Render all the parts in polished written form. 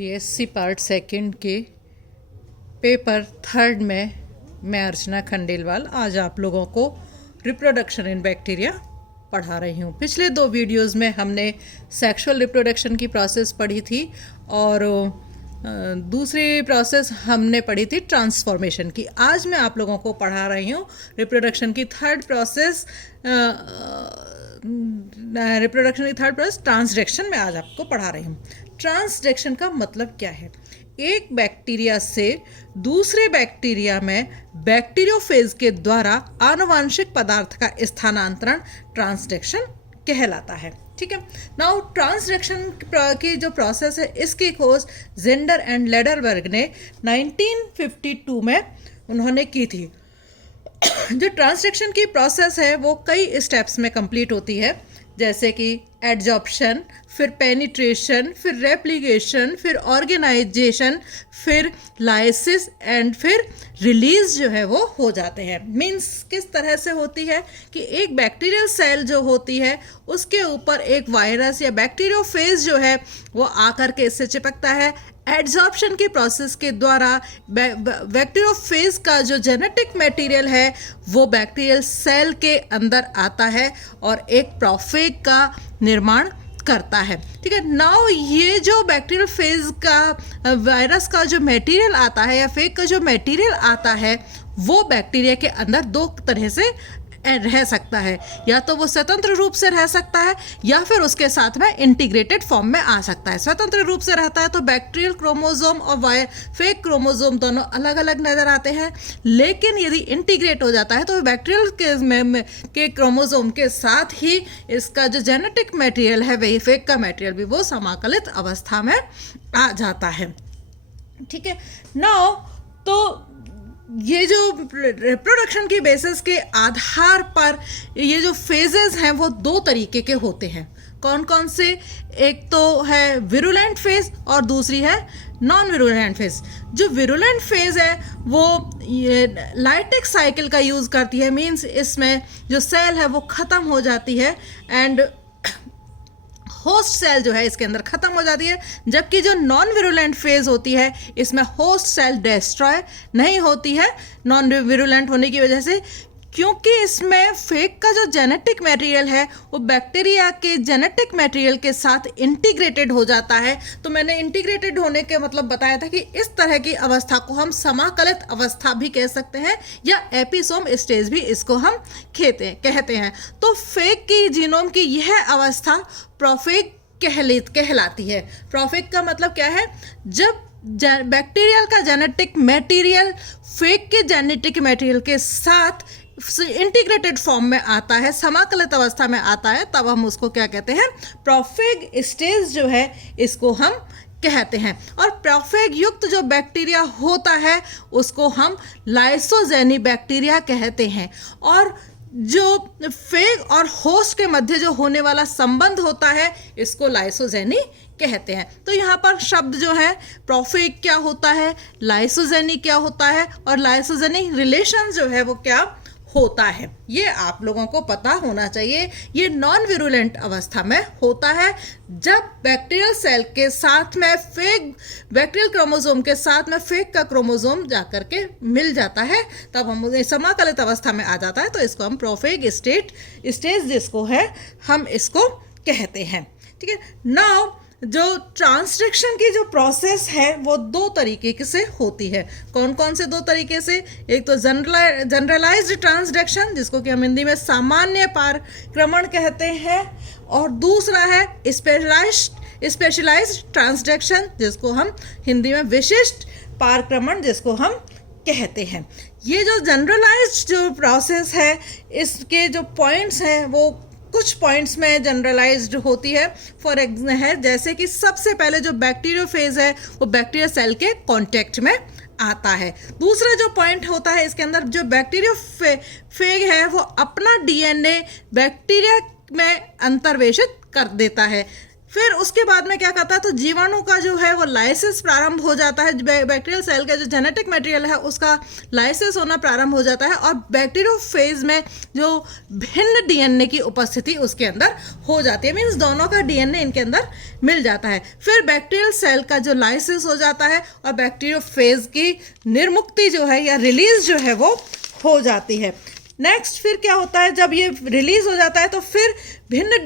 BSc part second के paper third में मैं अर्चना खंडेलवाल आज आप लोगों को रिप्रोडक्शन इन बैक्टीरिया पढ़ा रही हूँ। पिछले दो वीडियोस में हमने सेक्सुअल रिप्रोडक्शन की प्रोसेस पढ़ी थी और दूसरी प्रोसेस हमने पढ़ी थी ट्रांसफॉर्मेशन की। आज मैं आप लोगों को पढ़ा रही हूँ रिप्रोडक्शन की थर्ड प्रोसेस ट्रांसडेक्शन में आज आपको पढ़ा रही हूँ। ट्रांसडेक्शन का मतलब क्या है? एक बैक्टीरिया से दूसरे बैक्टीरिया में बैक्टीरियोफेज के द्वारा आनुवांशिक पदार्थ का स्थानांतरण ट्रांसडेक्शन कहलाता है। ठीक है। नाउ ट्रांसडेक्शन की जो प्रोसेस है इसकी खोज जेंडर एंड लेडरबर्ग ने 1952 में उन्होंने की थी। जो ट्रांसडेक्शन की प्रोसेस है वो कई स्टेप्स में कंप्लीट होती है, जैसे कि एडजॉर्प्शन, फिर पेनिट्रेशन, फिर रेप्लिकेशन, फिर ऑर्गेनाइजेशन, फिर लाइसिस एंड फिर रिलीज जो है वो हो जाते हैं। मीन्स किस तरह से होती है कि एक बैक्टीरियल सेल जो होती है उसके ऊपर एक वायरस या बैक्टीरियोफेज जो है वो आकर के इससे चिपकता है। एडजॉर्प्शन की प्रोसेस के द्वारा बैक्टीरियोफेज का जो जेनेटिक मटेरियल है वो बैक्टीरियल सेल के अंदर आता है और एक प्रोफेग का निर्माण करता है। ठीक है। नाउ ये जो बैक्टीरियल फेज का वायरस का जो मटेरियल आता है या फेग का जो मटेरियल आता है वो बैक्टीरिया के अंदर दो तरह से रह सकता है, या तो वो स्वतंत्र रूप से रह सकता है या फिर उसके साथ में इंटीग्रेटेड फॉर्म में आ सकता है। स्वतंत्र रूप से रहता है तो बैक्टीरियल क्रोमोसोम और फेक क्रोमोसोम दोनों अलग अलग नजर आते हैं, लेकिन यदि इंटीग्रेट हो जाता है तो बैक्टीरियल के क्रोमोसोम के साथ ही इसका जो जेनेटिक मटेरियल है वही फेक का मटेरियल भी वो समाकलित अवस्था में आ जाता है। ठीक है। नाउ तो ये जो रिप्रोडक्शन की बेसिस के आधार पर ये जो फेजेस हैं वो दो तरीके के होते हैं। कौन कौन से? एक तो है विरुलेंट फेज और दूसरी है नॉन विरुलेंट फेज। जो विरुलेंट फेज है वो लाइटिक साइकिल का यूज़ करती है, मीन्स इसमें जो सेल है वो ख़त्म हो जाती है एंड होस्ट सेल जो है इसके अंदर खत्म हो जाती है, जबकि जो नॉन विरुलेंट फेज होती है इसमें होस्ट सेल डिस्ट्रॉय नहीं होती है नॉन विरुलेंट होने की वजह से, क्योंकि इसमें फेग का जो जेनेटिक मटेरियल है वो बैक्टीरिया के जेनेटिक मटेरियल के साथ इंटीग्रेटेड हो जाता है। तो मैंने इंटीग्रेटेड होने के मतलब बताया था कि इस तरह की अवस्था को हम समाकलित अवस्था भी कह सकते हैं या एपिसोम स्टेज भी इसको हम कहते हैं। तो फेग की जीनोम की यह अवस्था प्रोफेग कहलाती है। प्रोफेग का मतलब क्या है? जब बैक्टीरियल का जेनेटिक मटेरियल फेग के जेनेटिक मटेरियल के साथ इंटीग्रेटेड फॉर्म में आता है, समाकलित अवस्था में आता है, तब हम उसको क्या कहते हैं? प्रोफेग स्टेज जो है इसको हम कहते हैं। और प्रोफेग युक्त जो बैक्टीरिया होता है उसको हम लाइसोजेनी बैक्टीरिया कहते हैं। और जो फेग और होस्ट के मध्य जो होने वाला संबंध होता है इसको लाइसोजेनी कहते हैं। तो यहाँ पर शब्द जो है प्रोफेग क्या होता है, लाइसोजेनी क्या होता है और लाइसोजेनी रिलेशन जो है वो क्या होता है, ये आप लोगों को पता होना चाहिए। ये नॉन विरुलेंट अवस्था में होता है जब बैक्टीरियल सेल के साथ में फेग बैक्टीरियल क्रोमोसोम के साथ में फेग का क्रोमोसोम जाकर के मिल जाता है, तब हम समाकलित अवस्था में आ जाता है, तो इसको हम प्रोफेग स्टेज जिसको है हम इसको कहते हैं। ठीक है। नाउ जो ट्रांसडेक्शन की जो प्रोसेस है वो दो तरीके से होती है। कौन कौन से दो तरीके से? एक तो जनरलाइज्ड ट्रांसडेक्शन जिसको कि हम हिंदी में सामान्य पारक्रमण कहते हैं, और दूसरा है स्पेशलाइज्ड ट्रांसडेक्शन जिसको हम हिंदी में विशिष्ट पारक्रमण जिसको हम कहते हैं। ये जो जनरलाइज्ड जो प्रोसेस है इसके जो पॉइंट्स हैं वो कुछ पॉइंट्स में जनरलाइज्ड होती है। फॉर एग्जाम्पल है जैसे कि सबसे पहले जो बैक्टीरियोफेज है वो बैक्टीरिया सेल के कांटेक्ट में आता है। दूसरा जो पॉइंट होता है इसके अंदर जो बैक्टीरियोफेज है वो अपना डीएनए बैक्टीरिया में अंतर्वेशित कर देता है। फिर उसके बाद में क्या करता है, तो जीवाणु का जो है वो लाइसिस प्रारंभ हो जाता है। बैक्टीरियल सेल का जो जेनेटिक मटेरियल है उसका लाइसिस होना प्रारंभ हो जाता है और बैक्टीरियोफेज में जो भिन्न डीएनए की उपस्थिति उसके अंदर हो जाती है, मीन्स दोनों का डीएनए इनके अंदर मिल जाता है। फिर बैक्टीरियल सेल का जो लाइसिस हो जाता है और बैक्टीरियोफेज की निर्मुक्ति जो है या रिलीज जो है वो हो जाती है। नेक्स्ट फिर क्या होता है, जब ये रिलीज हो जाता है तो फिर भिन्न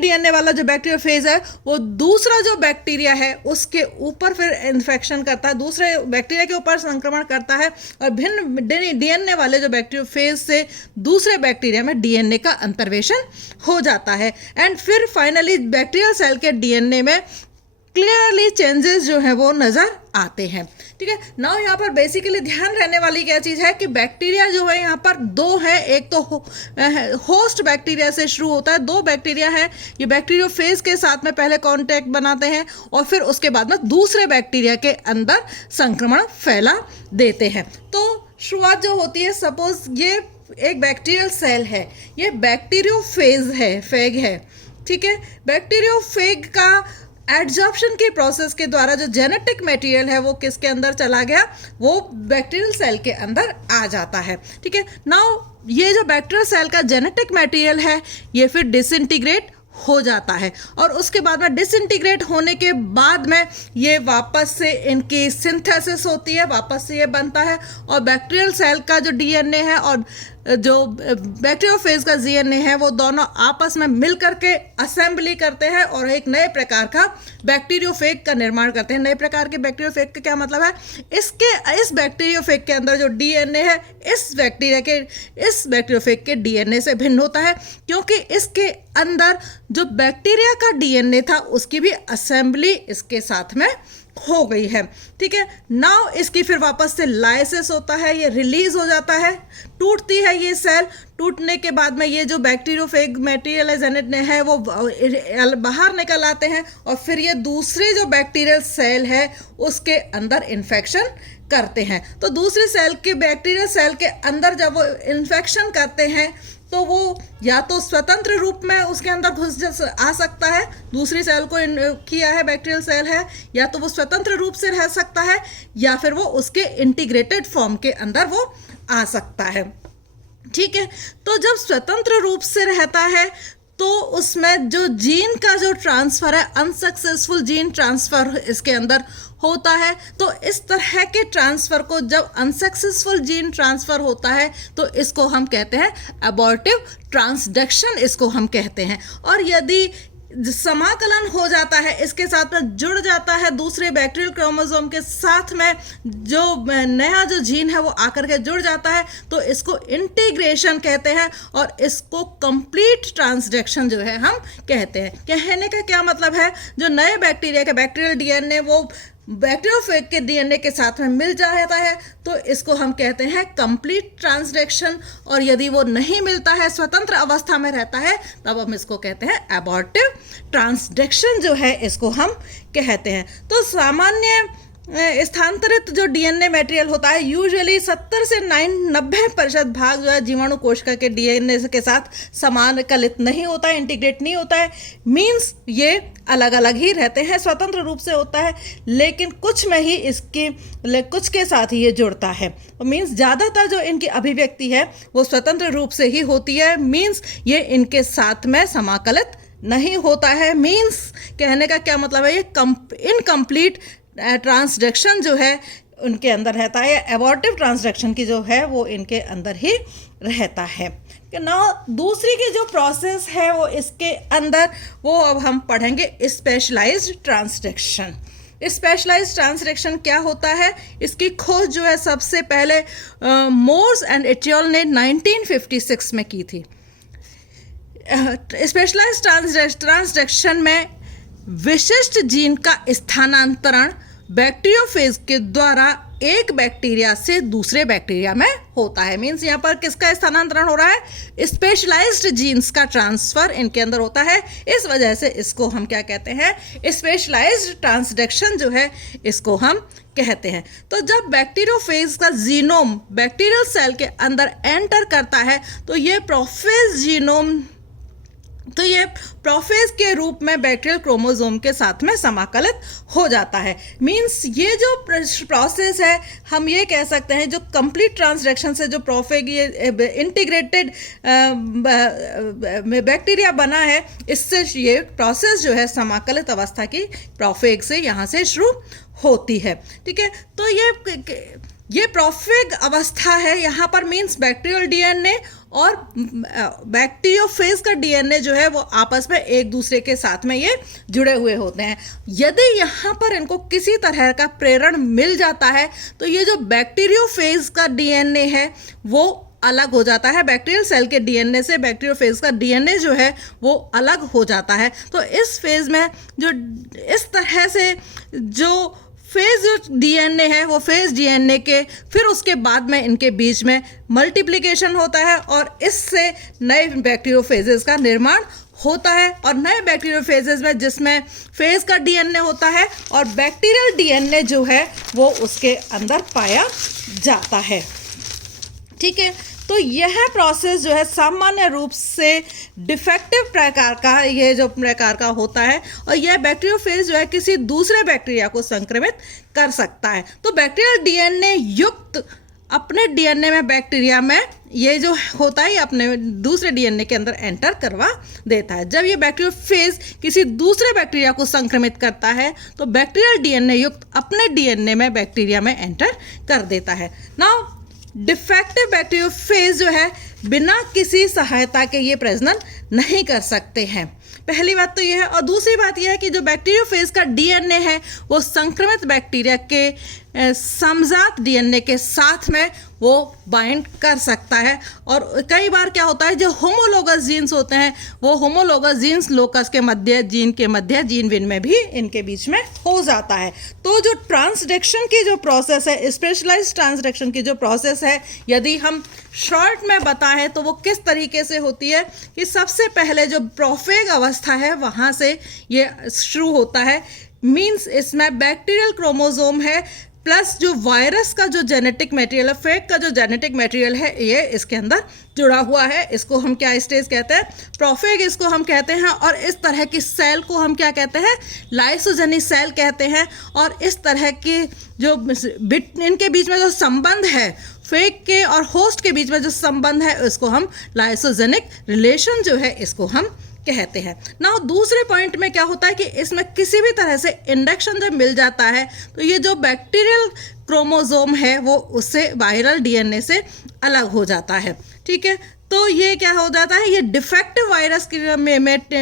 डीएनए वाला जो बैक्टीरियोफेज है वो दूसरा जो बैक्टीरिया है उसके ऊपर फिर इन्फेक्शन करता है, दूसरे बैक्टीरिया के ऊपर संक्रमण करता है और भिन्न डीएनए वाले जो बैक्टीरियोफेज से दूसरे बैक्टीरिया में डीएनए का अंतर्वेशन हो जाता है। एंड फिर फाइनली बैक्टीरियल सेल के डीएनए में क्लियरली चेंजेस जो है वो नज़र आते हैं। ठीक है, नाउ यहाँ पर बेसिकली ध्यान रहने वाली क्या चीज़ है कि बैक्टीरिया जो है यहाँ पर दो है, एक तो होस्ट बैक्टीरिया से शुरू होता है, दो बैक्टीरिया है, ये बैक्टीरियोफेज के साथ में पहले कांटेक्ट बनाते हैं और फिर उसके बाद में दूसरे बैक्टीरिया के अंदर संक्रमण फैला देते हैं। तो शुरुआत जो होती है, सपोज ये एक बैक्टीरियल सेल है, ये बैक्टीरियोफेज है, फेग है। ठीक है, बैक्टीरियोफेग का एडजॉर्प्शन के प्रोसेस के द्वारा जो जेनेटिक मटेरियल है वो किसके अंदर चला गया, वो बैक्टीरियल सेल के अंदर आ जाता है। ठीक है, नाउ ये जो बैक्टीरियल सेल का जेनेटिक मटेरियल है ये फिर डिसइंटीग्रेट हो जाता है और उसके बाद में डिसइंटीग्रेट होने के बाद में ये वापस से इनकी सिंथेसिस होती है, वापस से ये बनता है और बैक्टीरियल सेल का जो डीएनए है और जो बैक्टीरियोफेज का डीएनए है वो दोनों आपस में मिल करके असेंबली करते हैं और एक नए प्रकार का बैक्टीरियोफेज का निर्माण करते हैं। नए प्रकार के बैक्टीरियोफेज का क्या मतलब है, इस बैक्टीरियोफेज के अंदर जो डीएनए है इस बैक्टीरियोफेज के डीएनए से भिन्न होता है, क्योंकि इसके अंदर जो बैक्टीरिया का डीएनए था उसकी भी असेंबली इसके साथ में हो गई है। ठीक है, नाउ इसकी फिर वापस से लाइसिस होता है, ये रिलीज हो जाता है, टूटती है ये सेल, टूटने के बाद में ये जो बैक्टीरियोफेज मटेरियल है जेनेटिक है वो बाहर निकल आते हैं और फिर ये दूसरे जो बैक्टीरियल सेल है उसके अंदर इन्फेक्शन करते हैं। तो दूसरे सेल के बैक्टीरियल सेल के अंदर जब वो इन्फेक्शन करते हैं तो वो या तो स्वतंत्र रूप में उसके अंदर घुस आ सकता है, दूसरी सेल को किया है बैक्टीरियल सेल है, या तो वो स्वतंत्र रूप से रह सकता है या फिर वो उसके इंटीग्रेटेड फॉर्म के अंदर वो आ सकता है। ठीक है, तो जब स्वतंत्र रूप से रहता है तो उसमें जो जीन का जो ट्रांसफ़र है, अनसक्सेसफुल जीन ट्रांसफ़र इसके अंदर होता है। तो इस तरह के ट्रांसफ़र को जब अनसक्सेसफुल जीन ट्रांसफ़र होता है तो इसको हम कहते हैं अबॉर्टिव ट्रांसडक्शन, इसको हम कहते हैं। और यदि समाकलन हो जाता है, इसके साथ में जुड़ जाता है दूसरे बैक्टीरियल क्रोमोसोम के साथ में जो नया जो जीन है वो आकर के जुड़ जाता है तो इसको इंटीग्रेशन कहते हैं और इसको कंप्लीट ट्रांसडक्शन जो है हम कहते हैं। कहने का क्या मतलब है, जो नए बैक्टीरिया के बैक्टीरियल डीएनए वो बैक्टीरियोफेज के डीएनए के साथ में मिल जाता है तो इसको हम कहते हैं कंप्लीट ट्रांसडक्शन, और यदि वो नहीं मिलता है, स्वतंत्र अवस्था में रहता है, तब हम इसको कहते हैं अबॉर्टिव ट्रांसडक्शन जो है इसको हम कहते हैं। तो सामान्य स्थानांतरित जो डीएनए मटेरियल होता है यूजुअली 70 से 90% भाग जो है जीवाणु कोशिका के डीएनए के साथ समान कलित नहीं होता है, इंटीग्रेट नहीं होता है, मीन्स ये अलग अलग ही रहते हैं, स्वतंत्र रूप से होता है, लेकिन कुछ में ही कुछ के साथ ही ये जुड़ता है। मीन्स ज़्यादातर जो इनकी अभिव्यक्ति है वो स्वतंत्र रूप से ही होती है, मीन्स ये इनके साथ में समाकलित नहीं होता है। मीन्स कहने का क्या मतलब है, ये इनकम्प्लीट ट्रांसडक्शन जो है उनके अंदर रहता है, एबॉर्टिव ट्रांसडक्शन की जो है वो इनके अंदर ही रहता है। ना दूसरी की जो प्रोसेस है वो इसके अंदर वो अब हम पढ़ेंगे स्पेशलाइज्ड ट्रांसडक्शन। स्पेशलाइज्ड ट्रांसडक्शन क्या होता है, इसकी खोज जो है सबसे पहले मोर्स एंड एटियोल ने 1956 में की थी। स्पेशलाइज्ड ट्रांसडक्शन में विशिष्ट जीन का स्थानांतरण बैक्टीरियोफेज के द्वारा एक बैक्टीरिया से दूसरे बैक्टीरिया में होता है। मीन्स यहाँ पर किसका स्थानांतरण हो रहा है, स्पेशलाइज्ड जीन्स का ट्रांसफर इनके अंदर होता है, इस वजह से इसको हम क्या कहते हैं, स्पेशलाइज्ड ट्रांसडक्शन जो है इसको हम कहते हैं। तो जब बैक्टीरियोफेज का जीनोम बैक्टीरियल सेल के अंदर एंटर करता है तो ये प्रोफेज जीनोम तो ये प्रोफेज के रूप में बैक्टीरियल क्रोमोसोम के साथ में समाकलित हो जाता है। मींस ये जो प्रोसेस है, हम ये कह सकते हैं जो कंप्लीट ट्रांसलेशन से जो प्रोफेग ये इंटीग्रेटेड बैक्टीरिया बना है, इससे ये प्रोसेस जो है समाकलित अवस्था की प्रोफेग से यहाँ से शुरू होती है। ठीक है, तो ये प्रोफेग अवस्था है यहाँ पर। मींस बैक्टीरियल डीएनए और बैक्टीरियोफेज का डीएनए जो है वो आपस में एक दूसरे के साथ में ये जुड़े हुए होते हैं। यदि यहाँ पर इनको किसी तरह का प्रेरण मिल जाता है तो ये जो बैक्टीरियोफेज का डीएनए है वो अलग हो जाता है। बैक्टीरियल सेल के डीएनए से बैक्टीरियोफेज का डीएनए जो है वो अलग हो जाता है। तो इस फेज में जो इस तरह से जो फेज डीएनए है वो फेज डीएनए के फिर उसके बाद में इनके बीच में मल्टीप्लिकेशन होता है और इससे नए बैक्टीरियोफेजेस का निर्माण होता है। और नए बैक्टीरियोफेजेस में जिसमें फेज का डीएनए होता है और बैक्टीरियल डीएनए जो है वो उसके अंदर पाया जाता है। ठीक है, तो यह प्रोसेस जो है सामान्य रूप से डिफेक्टिव प्रकार का ये जो प्रकार का होता है और यह बैक्टीरियोफेज जो है किसी दूसरे बैक्टीरिया को संक्रमित कर सकता है। तो बैक्टीरियल डीएनए युक्त अपने डीएनए में बैक्टीरिया में ये जो होता है अपने दूसरे डीएनए के अंदर एंटर करवा देता है। जब ये बैक्टीरियोफेज किसी दूसरे बैक्टीरिया को संक्रमित करता है तो बैक्टीरियल डीएनए युक्त अपने डीएनए में बैक्टीरिया में एंटर कर देता है। नाउ डिफेक्टिव बैक्टीरियोफेज जो है बिना किसी सहायता के ये प्रजनन नहीं कर सकते हैं। पहली बात तो ये है। और दूसरी बात यह है कि जो बैक्टीरियोफेज का डीएनए है वो संक्रमित बैक्टीरिया के समजात डीएनए के साथ में वो बाइंड कर सकता है। और कई बार क्या होता है जो होमोलोगस जीन्स होते हैं वो होमोलोगस जीन्स लोकस के मध्य जीन विन में भी इनके बीच में हो जाता है। तो जो ट्रांसडक्शन की जो प्रोसेस है, स्पेशलाइज्ड ट्रांसडक्शन की जो प्रोसेस है, यदि हम शॉर्ट में बताएं तो वो किस तरीके से होती है कि सबसे पहले जो प्रोफेग अवस्था है वहाँ से ये शुरू होता है। मीन्स इसमें बैक्टीरियल क्रोमोसोम है प्लस जो वायरस का जो जेनेटिक मटेरियल है, फेग का जो जेनेटिक मटेरियल है ये इसके अंदर जुड़ा हुआ है। इसको हम क्या स्टेज कहते हैं? प्रोफेग इसको हम कहते हैं। और इस तरह की सेल को हम क्या कहते हैं? लाइसोजेनी सेल कहते हैं। और इस तरह की जो इनके बीच में जो संबंध है, फेग के और होस्ट के बीच में जो संबंध है, इसको हम लाइसोजेनिक रिलेशन जो है इसको हम कहते हैं। ना दूसरे पॉइंट में क्या होता है कि इसमें किसी भी तरह से इंडक्शन जब मिल जाता है तो ये जो बैक्टीरियल क्रोमोसोम है वो उससे वायरल डीएनए से अलग हो जाता है। ठीक है, तो ये क्या हो जाता है, ये डिफेक्टिव वायरस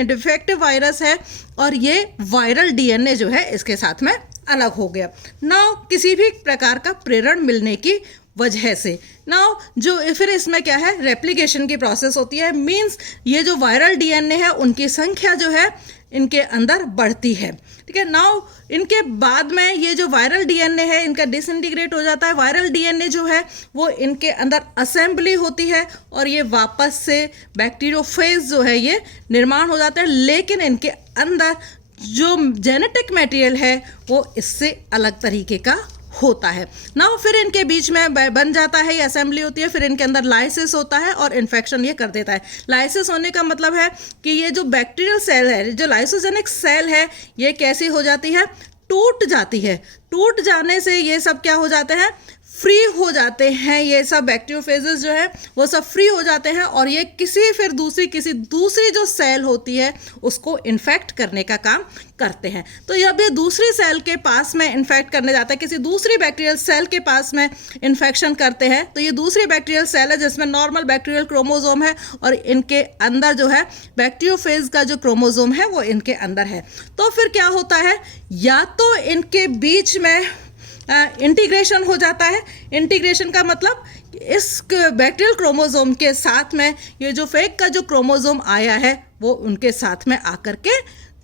डिफेक्टिव वायरस है और ये वायरल डीएनए जो है इसके साथ में अलग हो गया। ना किसी भी प्रकार का प्रेरण मिलने की वजह से। नाउ जो फिर इसमें क्या है, रेप्लिकेशन की प्रोसेस होती है। मींस ये जो वायरल डीएनए है उनकी संख्या जो है इनके अंदर बढ़ती है। ठीक है, नाउ इनके बाद में ये जो वायरल डीएनए है इनका डिसइंटीग्रेट हो जाता है। वायरल डीएनए जो है वो इनके अंदर असेंबली होती है और ये वापस से बैक्टीरियोफेज जो है ये निर्माण हो जाता है। लेकिन इनके अंदर जो जेनेटिक मटेरियल है वो इससे अलग तरीके का होता है ना। फिर इनके बीच में बन जाता है, ये असेंबली होती है, फिर इनके अंदर लाइसिस होता है और इन्फेक्शन ये कर देता है। लाइसिस होने का मतलब है कि ये जो बैक्टीरियल सेल है, जो लाइसोजेनिक सेल है, ये कैसी हो जाती है, टूट जाती है। टूट जाने से ये सब क्या हो जाते हैं, फ्री हो जाते हैं। ये सब बैक्टीरियोफेजेस जो है वो सब फ्री हो जाते हैं और ये किसी दूसरी जो सेल होती है उसको इन्फेक्ट करने का काम करते हैं। तो जब ये दूसरी सेल के पास में इन्फेक्ट करने जाता है, किसी दूसरी बैक्टीरियल सेल के पास में इन्फेक्शन करते हैं, तो ये दूसरी बैक्टीरियल सेल है जिसमें नॉर्मल बैक्टीरियल क्रोमोसोम है और इनके अंदर जो है बैक्टीरियोफेज का जो क्रोमोसोम है वो इनके अंदर है। तो फिर क्या होता है, या तो इनके बीच में इंटीग्रेशन हो जाता है। इंटीग्रेशन का मतलब इस बैक्टीरियल क्रोमोसोम के साथ में ये जो फेग का जो क्रोमोसोम आया है वो उनके साथ में आकर के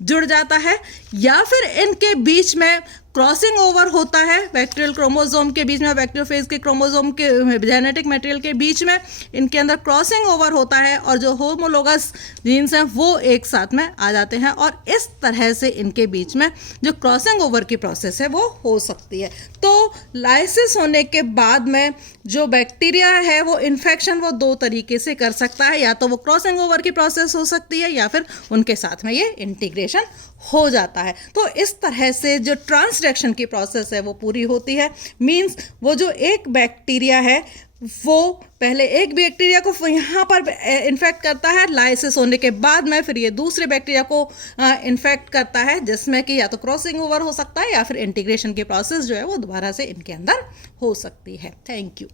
जुड़ जाता है, या फिर इनके बीच में क्रॉसिंग ओवर होता है बैक्टीरियल क्रोमोसोम के बीच में, बैक्टीरियोफेज के क्रोमोसोम के जेनेटिक मटेरियल के बीच में, इनके अंदर क्रॉसिंग ओवर होता है और जो होमोलोगस जीन्स हैं वो एक साथ में आ जाते हैं और इस तरह से इनके बीच में जो क्रॉसिंग ओवर की प्रोसेस है वो हो सकती है। तो लाइसिस होने के बाद में जो बैक्टीरिया है वो इन्फेक्शन वो दो तरीके से कर सकता है, या तो वो क्रॉसिंग ओवर की प्रोसेस हो सकती है या फिर उनके साथ में ये इंटीग्रेशन हो जाता है। तो इस तरह से जो ट्रांसडक्शन की प्रोसेस है वो पूरी होती है। मींस वो जो एक बैक्टीरिया है वो पहले एक बैक्टीरिया को यहाँ पर इन्फेक्ट करता है, लाइसिस होने के बाद में फिर ये दूसरे बैक्टीरिया को इन्फेक्ट करता है, जिसमें कि या तो क्रॉसिंग ओवर हो सकता है या फिर इंटीग्रेशन की प्रोसेस जो है वो दोबारा से इनके अंदर हो सकती है। Thank you.